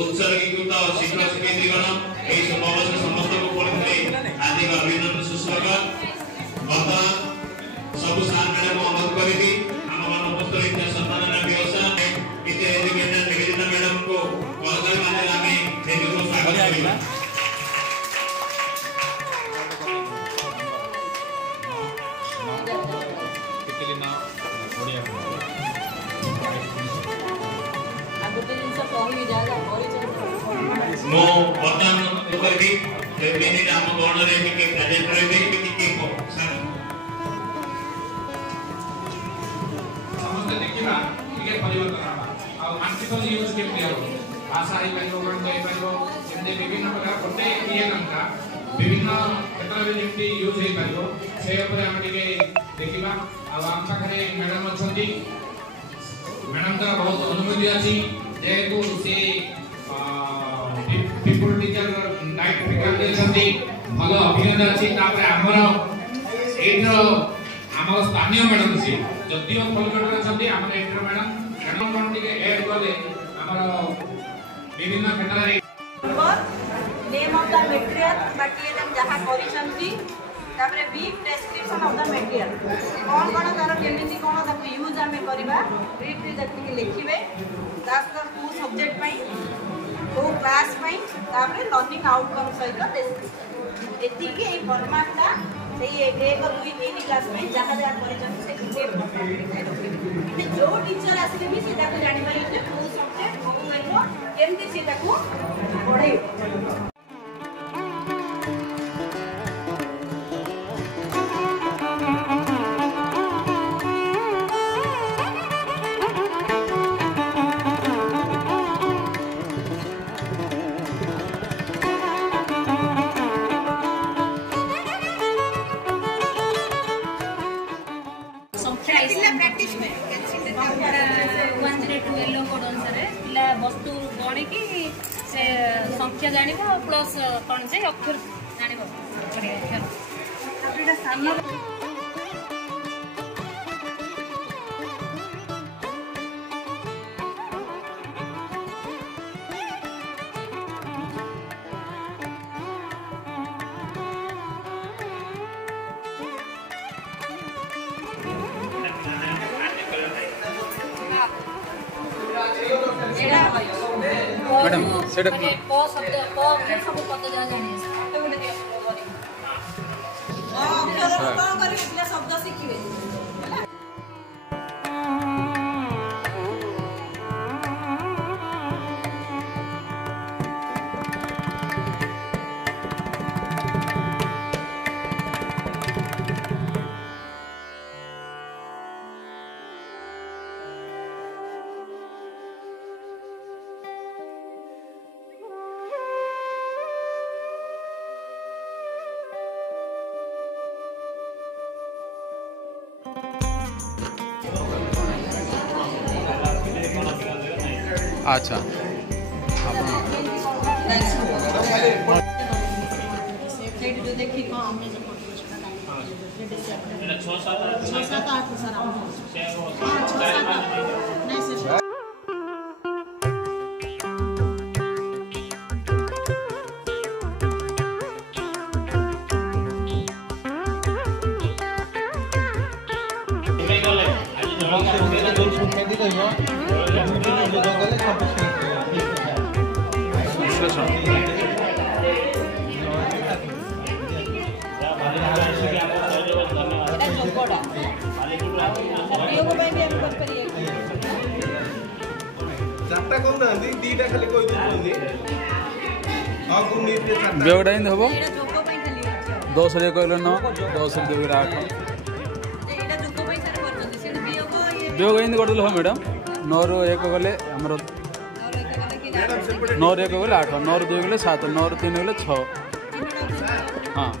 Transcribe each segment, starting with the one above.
उत्सर्गीकृत शिक्षक केंद्रीगण এই সমাবেশে সমস্ত উপলক্ষে হার্দিক অভিনন্দন সুস্বাগত বর্তমান ସବୁ ସାର୍ ମ୍ୟାଡାମ ଅନୁରୋଧ କରିବି ଆମମାନ ଉପସ୍ଥିତ ସମ୍ମାନନା ବ୍ୟବସ୍ଥା ଇତେ ନିବେଦିତା ମ୍ୟାଡାମଙ୍କୁ କଳକାରୀ ମାନେ ଆମେ ସେମାନଙ୍କୁ ସ୍ୱାଗତ କରିବା। ମୁଁ ବର୍ତ୍ତମାନ କରିବି ବେବିନି ଆମ ଗଣରେ ଟିକେ ପ୍ରେଜେଣ୍ଟ ରହିବି ଟିକେ ସାର୍ ସମସ୍ତେ ଦେଖିବା ଟିକେ ପରିବର୍ତ୍ତନ ହବା ଆଉ ମାनସିକ ୟୁଜ କେମିତି ହେବ ଭାଷା ହେଇପାରିବ ଗଣିତ ହେଇପାରିବ ଏମିତି ବିଭିନ୍ନ ପ୍ରକାର ଗୋଟେ ଇଏ ଟଙ୍କା ବିଭିନ୍ନ କ୍ଷେତ୍ରରେ ଯେମିତି ୟୁଜ ହେଇପାରିବ ସେ ଉପରେ ଆମେ ଟିକେ ଦେଖିବା। ଆଉ ଆମ ପାଖରେ ମ୍ୟାଡାମ ଅଛନ୍ତି ମ୍ୟାଡାମଙ୍କର ବହୁତ ଅନୁଭୂତି ଅଛି ଯେହେତୁ ସେ people teacher night faculty ଅଛନ୍ତି ଭଲ ଅଭିଜ୍ଞତା ଅଛି। ତାପରେ ଆମର ଏଇଠର ଆମର ସ୍ଥାନୀୟ ମ୍ୟାଡାମ ସେ ଯଦିଓ କୋଲକାତାରେ ଅଛନ୍ତି ଆମର ଏଇଠର ମ୍ୟାଡାମ କଣ ଟିକେ ଏଡ୍ କଲେ ଆମର ବିଭିନ୍ନ କ୍ଷେତ୍ରରେ name of the material material जहाँ करिसंती तापर brief description of the material कौन कौन तार केमिति कौन ताको यूज हमें करबा ब्रीफ रे जति लिखिबे दास द टू सब्जेक्ट पई ओ क्लास पई तापर लर्निंग आउटकम सहित एति के ए फॉर्मेटटा से 1 2 3 क्लास में जहाँ जहाँ करिसंती से किसे फॉर्मेट जो टीचर आसिले भी सेटा को जानि पारि जे को सब्जेक्ट को लेको केमति सेटा को पढे। प्रैक्टिस में 1 से 12 कोड अनुसार पिला वस्तु गणिकी से संख्या जानिबो प्लस कोन जे अक्षर जानिबो अक्षर आपरेटा सामने मैडम सेटअप क शब्द क सब पद जा जानी अक्षर को करी पिला शब्द सिखिबे अच्छा जो देखी बेगटा इन हम 10 रे कहल 9 10 रे 2 8 बेग इन करदेल हाँ मैडम 9 रु 1 गले आमर 9 रे 1 गले 8 9 रु 2 गले 7 9 रु 3 गले 6 हाँ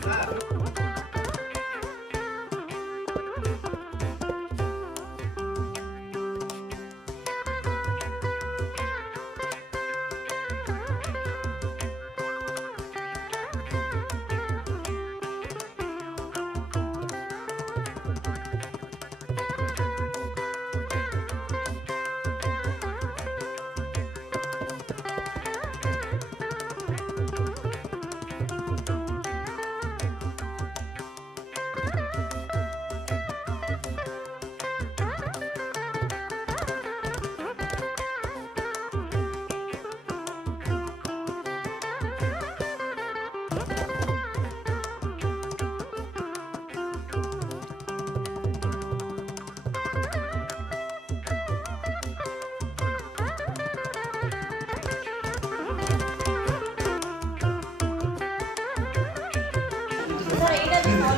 सब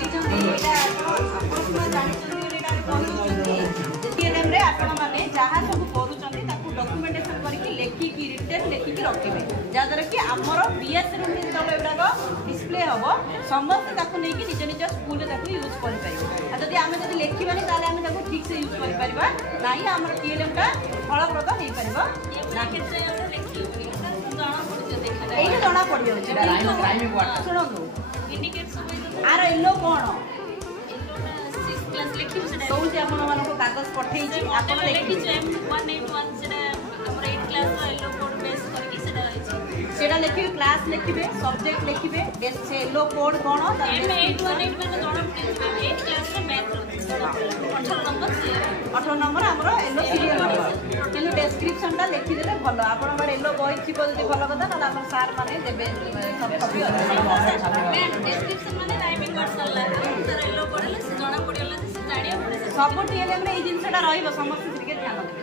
कर डॉक्यूमेंटेशन करके लेखिकी रिटर्न लेखिकी रखिए जहाँद्वारा कि आमर बीएस रूम गुड़ाक डिस्प्ले हम समस्त नहीं निज निज स्कूल यूज कर आम जब लेखानी ताल ठीक से यूज कर ना आम टीएलएम टा फलप्रद हो पार ये जना पड़ जाए शुणु आर एलो कौन कौन आप कागज पठे सेटा लिखे क्लास लिखे सब्जेक्ट लिखे येलो कोड कौन 18 नंबर आमर येलो सीरियल कि डेस्क्रिप्शन टा लिखिदे भल आप येलो बही थी भल कथा ना आम सार मैंने देवे सब टीएलएम ये जिनसा समस्त ध्यान देवे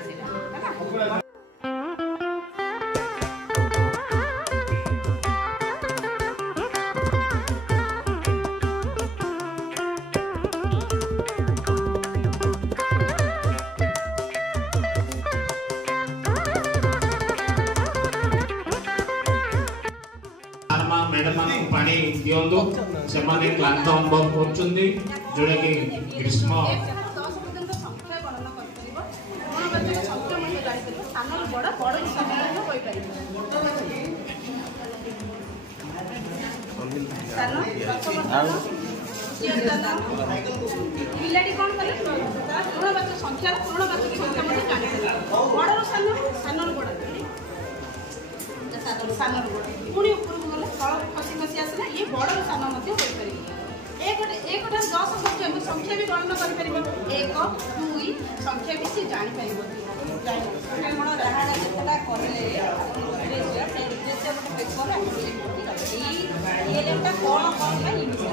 पानी दिंतु से क्लांत अनुभव कर जोड़ा कि ग्रीष्म पिलाटी कौन कले पूर्णवाचक संख्या पूर्णवाचक संख्या बड़ सान बड़ सान पुणी उपरको गले तल खसी खसी आसला ये बड़ सान एक 10 संख्या भी गणना कर 1 2 संख्या भी सी जानी पाइबो मन जहाँ जितना कहले उद्देश्य गोटे पेपर कौन कौन लिखी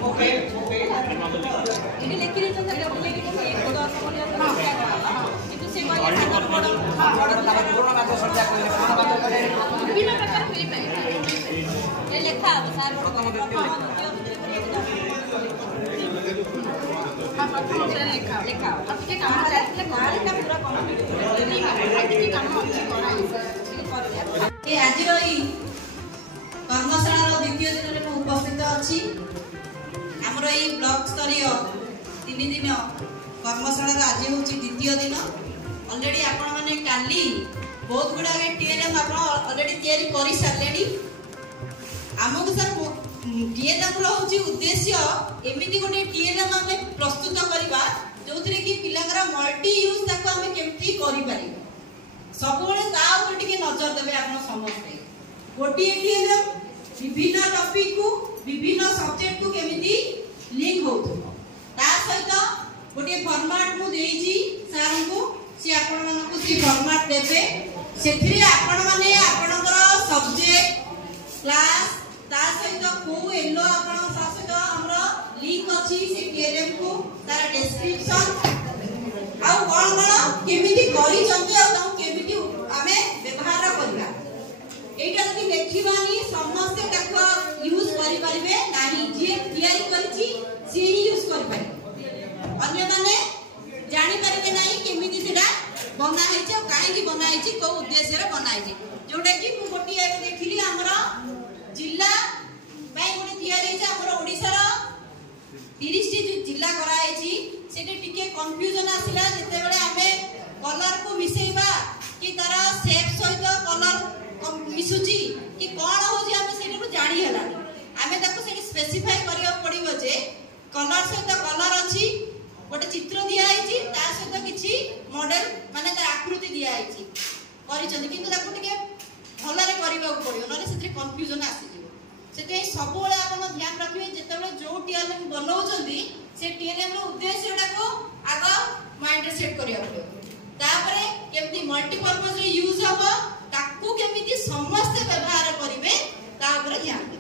विभिन्न प्रकार लेखा आज कर्मशाला द्वितीय दिन में उपस्थित अच्छी आमर ये ब्लॉक स्तरीय 3 दिन कर्मशाला आज हूँ द्वितीय दिन ऑलरेडी आपण माने काली बहुत गुड़ा टीएलएम आप ऑलरेडी तैयारी कर सारे आमको सर टीएलएम रोचे उद्देश्य एमती गोटे टीएलएम आम प्रस्तुत करवा जो थे कि पिला मल्टी यूज ताको आम केमती कर सब नजर देवे आप समस्ते गोटे टीएलएम विभिन्न टॉपिक को विभिन्न सब्जेक्ट को केमिति लिंक हो सहित गोटे फॉर्मेट मु देइछि सर को से आपण मानको से फॉर्मेट देबे सेथि आपण माने आपणकर सब्जेक्ट क्लास ता सहित को येलो आपण सहित हमर लिंक अछि से टीएलएम को तार डिस्क्रिप्शन आ कोन कोन केमिति करि चंती आ केमिति आमे व्यवहार करबा एटा जदि देखिबानी समस्त ताको यूज करि परिबे नाही जे तैयारी करछि से ही यूज करि परिबे अन्य माने जानि परिबे नाही केमिति सेटा बना हैछि आ काहे कि बना हैछि को उद्देश्य रे बना हैछि जोटा कि मु गोटी एक देखिली हमरा जिल्ला बाय गोटे तैयारी हैछि हमरा ओडिसा रो 30 टी जिल्ला करा हैछि सेटे टिके कंफ्यूजन आसिला जते बेले हमें कलर को मिसेइबा कि तारा शेप सहित कलर मिसुची कि कोन होजी हमें सेटे को जानि हला हमें ताको सेटे स्पेसिफाई करियो पड़िबो जे कलर सहित कलर अछि गोटे चित्र दिया हैछि ता सहित किछि मॉडल माने तार आकृति दिया हैछि करिसथि किंतु ताको टिके भलरे करिबा को पड़ियो नले सेटे कंफ्यूजन आसी जिवो सेते सब बेले आपण ध्यान रखिबे जते बेले जो टीएलएम बनौछंदी से टीएलएम रो उद्देश्यटा को आग माइंड रे सेट करिया पड़ियो तापरे केमती मल्टीपर्पज रे यूज हबो ताकू केमिति समस्त व्यवहार करिवे ता ऊपर ध्यान दे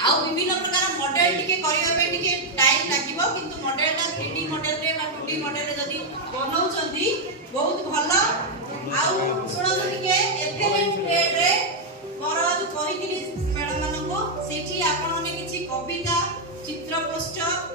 आ विभिन्न प्रकार मॉडल टिके करिया पे टिके टाइम लागिबो किंतु मॉडलटा 3D मॉडल रे बा 2D मॉडल रे जदी बनौछंदी बहुत भलो आ सुनो टिके एफएलएन ग्रेड रे करवा जो कहितली मैडम मानको सेठी आपण ने किछि कविता चित्र पोस्टर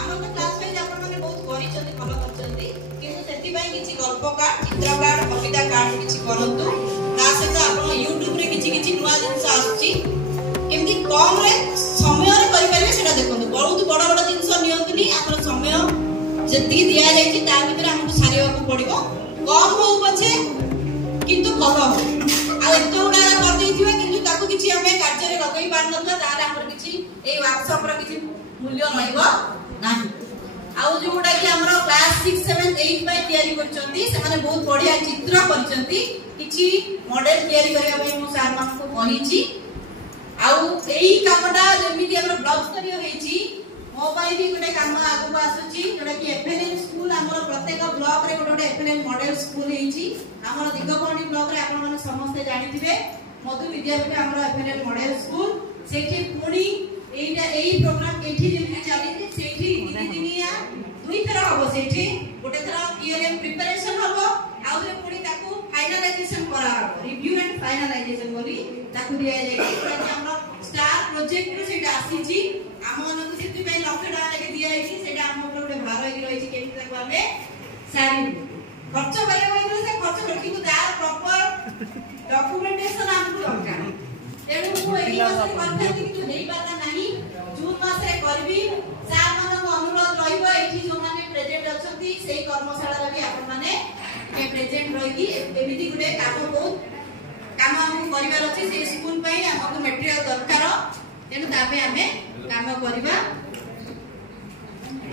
ଆମର ତ କ୍ଲାସ ପାଇଁ ଆପଣ ମାନେ ବହୁତ କରିଛନ୍ତି ଭଲ କରିଛନ୍ତି କିନ୍ତୁ ସେଥିପାଇଁ କିଛି ଗଳ୍ପ କାର୍ଡ ଚିତ୍ର କାର୍ଡ କବିତା କାର୍ଡ କିଛି କରନ୍ତୁ ତା ସହିତ ଆପଣ ୟୁଟ୍ୟୁବ ରେ କିଛି କିଛି ନୂଆ ଜିନିଷ ଆସୁଛି କେମିତି କମ ରେ ସମୟରେ କରିପାରିବେ ସେଟା ଦେଖନ୍ତୁ ବହୁତ ବଡ ବଡ ଜିନିଷ ନିଅନ୍ତୁନି ଆମର ସମୟ ଯେତିକି ଦିଆଯାଇଛି ତା ଭିତରେ ଆମକୁ ସାରିବାକୁ ପଡିବ କମ ହଉ ପଛେ କିନ୍ତୁ ଭଲ ହଉ ଆଉ ଏତେ ଗୁଡା କରିଦେଇଥିବା କିନ୍ତୁ ତାକୁ କିଛି ଆମେ କାର୍ଯ୍ୟରେ ଲଗେଇ ପାରୁନଥିବା ତାହେଲେ ଆମର କିଛି ଏଇ ୱାର୍କସପ ର କିଛି ମୂଲ୍ୟ ରହିବ ନାହିଁ ଆଉ ଯୋଉଟା କି ଆମର କ୍ଲାସ 6 7 8 ପାଇଁ ତିଆରି କରିଛନ୍ତି ସେମାନେ ବହୁତ ବଢିଆ ଚିତ୍ର କରିଛନ୍ତି କିଛି ମଡେଲ ତିଆରି କରିବା ପାଇଁ ମୁଁ ସାର୍ ମାନଙ୍କୁ କହିଛି ଆଉ ଏଇ କାମଟା ଯେମିତି ଆମର ବ୍ଲକ ସ୍ତରୀୟ ହେଇଛି ମୋ ପାଇଁ ବି ଗୋଟେ କାମ ଆଗକୁ ଆସୁଛି ଯୋଉଟା କି ଏଫଏନଏମ୍ ସ୍କୁଲ ଆମର ପ୍ରତ୍ୟେକ ବ୍ଲକ ରେ ଗୋଟେ ଗୋଟେ ଏଫଏନଏମ୍ ମଡେଲ ସ୍କୁଲ ହେଇଛି ଆମର ଦିଗପହଣ୍ଡି ବ୍ଲକ ରେ ଆପଣ ମାନେ ସମସ୍ତେ ଜାଣିଥିବେ ମଧୁ ବିଦ୍ୟାପୀଠ ଆମର ଏଫଏନଏମ୍ ମଡେଲ ସ୍କୁଲ ସେଠି ପୁଣି ଏଇ ପ୍ରୋଗ୍ରାମ ଏଠି ଯେମିତି ଚାଲିଛି ସେଠି ଦିନିଆ ଦୁଇ ଥର ହବ ସେଠି ଗୋଟେ ଥର টিএলএম ପ୍ରିପାରେସନ ହବ ଆଉ ଥରେ ପୁଣି ତାକୁ ଫାଇନାଲାଇଜେସନ କରାହବ ରିଭ୍ୟୁ ଏଣ୍ଡ ଫାଇନାଲାଇଜେସନ ବୋଲି ତାକୁ ଦିଆଯାଇଛି ଆମର ଷ୍ଟାର ପ୍ରୋଜେକ୍ଟ ରୁ ସେଟା ଆସିଛି ଆମ ମାନଙ୍କୁ ସେଥିପାଇଁ ଲକ୍ଷ ଟଙ୍କା ଲେଖେ ଦିଆଯାଇଛି ସେଟା ଆମ ଉପରେ ଗୋଟେ ଭାର ହେଇକି ରହିଛି କେମିତି ତାକୁ ଆମେ ସାରିବୁ ଖର୍ଚ୍ଚ କରିବାକୁ ହେଇଥିଲେ ସେ ଖର୍ଚ୍ଚ କରୁ କିନ୍ତୁ ତାର ପ୍ରପର ଡକୁମେଣ୍ଟେସନ ଆମକୁ ଦରକାର ତେଣୁ ମୁଁ ଏଇ ମାସରେ କରିଥାନ୍ତି କିନ୍ତୁ ହେଇପାରିଲା ନାହିଁ ଜୁନ ମାସରେ କରିବି ସାର୍ ମାନଙ୍କ ଅନୁରୋଧ ରହିବ ଏଠି ଯୋଉମାନେ ପ୍ରେଜେଣ୍ଟ ଅଛନ୍ତି ସେଇ କର୍ମଶାଳାରେ ବି ଆପଣ ମାନେ ପ୍ରେଜେଣ୍ଟ ରହିକି ଏମିତି ଗୋଟେ କାମ ଆମକୁ କରିବାର ଅଛି ସେଇ ସ୍କୁଲ ପାଇଁ ଆମକୁ ମେଟେରିଆଲ ଦରକାର ତେଣୁ ତା ପାଇଁ ଆମେ କାମ କରିବା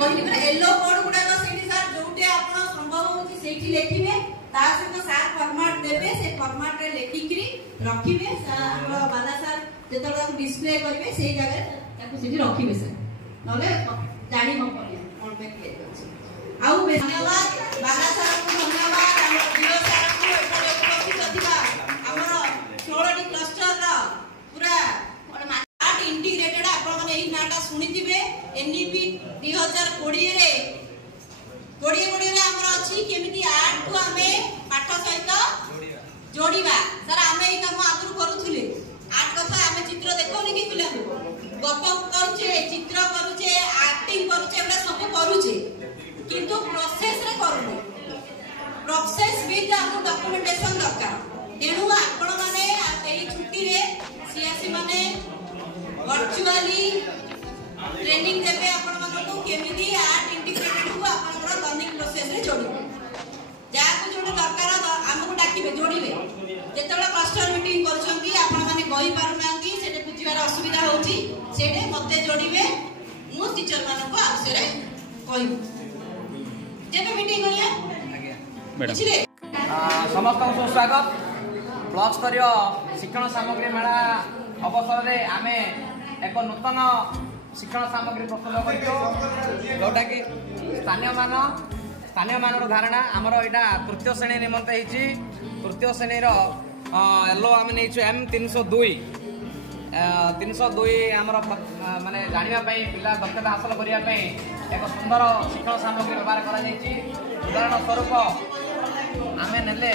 येलो कोड गुडा सेठी सर जोटे आपण संभव होची सेठी लेखिबे ता सहित सार फॉर्मेट देबे से फॉर्मेट रे लेखिकरी रखिबे हमर बाला सर जेतला डिस्प्ले करबे सेही जगह ताकू सेठी रखिबे सर नले जानि न पड़े कोन पे के अछि आउ धन्यवाद बाला सर को धन्यवाद हमर जियो सर को एपरे उपस्थित थिबा हमर 16 टी क्लस्टर रा पूरा इंटीग्रेटेड आपण माने एही नाटा सुनिथिबे एनईपी 2020 रे 20 रे हमर अछि केमिति आर्ट को हमें पाठ सहित जोड़ीबा सर हमें ई काम आगु करूथुले आर्ट कथा हमें चित्र देखौनी कि पिला गप करूचे चित्र करूचे एक्टिंग करूचे एबा सब करूचे किंतु प्रोसेस रे करूनी प्रोसेस विथ हमको डॉक्यूमेंटेशन दरकार तेनु आपण माने एही छुट्टी रे सीआरसी माने वर्चुअली ट्रेनिंग देबे आपण मानको केमिति आर्ट इंटीग्रेटेड को आपनकर लर्निंग प्रोसेस रे जोड़िबे जाको जोडे दरकार हमको डाकिबे जोड़िबे जेतबेला क्लस्टर मीटिंग करछंती आपण माने कहि पारु नांती सेटे बुझिबार असुविधा होउची सेटे मते जोड़िबे मु टीचर मानको आसरे कहिबे जेबे मीटिंग होइया मैडम समस्त स्वागत ब्लॉक स्तरीय शिक्षण सामग्री मेला अवसर रे आमे एक नूतन शिक्षण सामग्री प्रस्तुत करियो जोटा कि स्थानीय मान धारणा आमर यहाँ तृतीय श्रेणी निमंते होती तृतीय श्रेणी एलो आम नहीं M302 आमर माने जानापी पिला दक्षता हासिल करने एक सुंदर शिक्षण सामग्री व्यवहार कर उदाहरण स्वरूप आम ने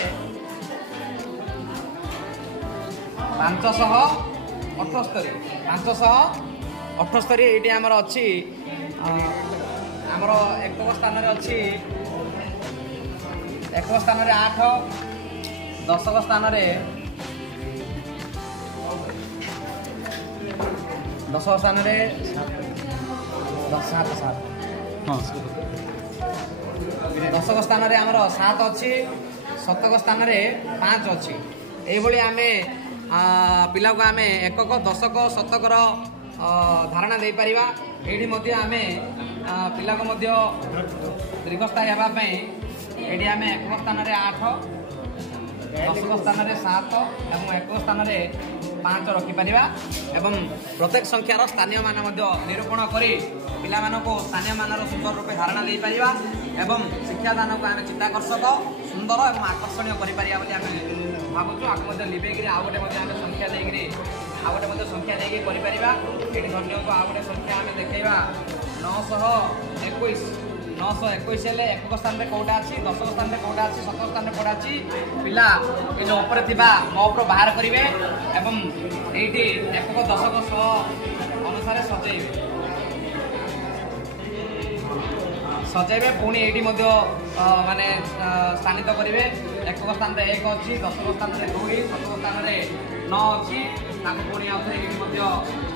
578 ये आमर अच्छी आमर एक स्थान अच्छी 1 स्थान 8 10 स्थान 10 स्थान 10 स्थान आमर 7 अच्छी 7 स्थान 5 अच्छी ये आम पिला को आम एकक दशक शतकर धारणा दे पारिबा एठी मध्ये आमे पिला को मध्ये दीर्घस्थायी हेबापई एठी आमे एक स्थान 8 10 स्थान 7 एवं एक स्थान 5 रखि पारिबा एवं प्रत्येक संख्यार स्थानीय मान मध्ये निरूपण करी पिला मानको स्थानीय मानर सुंदर रूपे धारणा दे पारिबा एवं शिक्षादान को आमे चित्ताकर्षक सुंदर एवं आकर्षणीय करि पारिबा बोली आमे भाबुछु आक मध्ये लिबेगिरी आ गोटे मध्ये आमे संख्या देगिरी आ गोटे मध्ये संख्या देगी करि पारिबा एठी धन्य को आ गोटे संख्या आमे देखैबा 921 हेले एक स्थान रे कोटा अछि 10 स्थान रे कोटा अछि 7 स्थान रे कोटा अछि पिला ए जो ऊपर थिबा मॉप रो बाहर करिवे एवं एठी एकक दशक 100 अनुसार सजेइबे सजाइबे पुणी ये माने स्थानित करेंगे। एकक स्थान में 1 अच्छी, दशक स्थान में 2, शतक स्थान में 9 अच्छी। पुणी आउे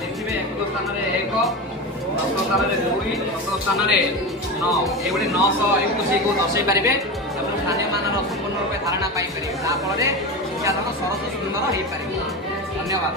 देखिए एकक स्थान में 1, दशक स्थान में 2, शतक स्थान में 9 ये 921 को दर्शाई पारे। स्थानीय मान संपूर्ण रूप धारणा पाई, जहाँफल शिक्षादान सरस सुंदर हो पारे। धन्यवाद।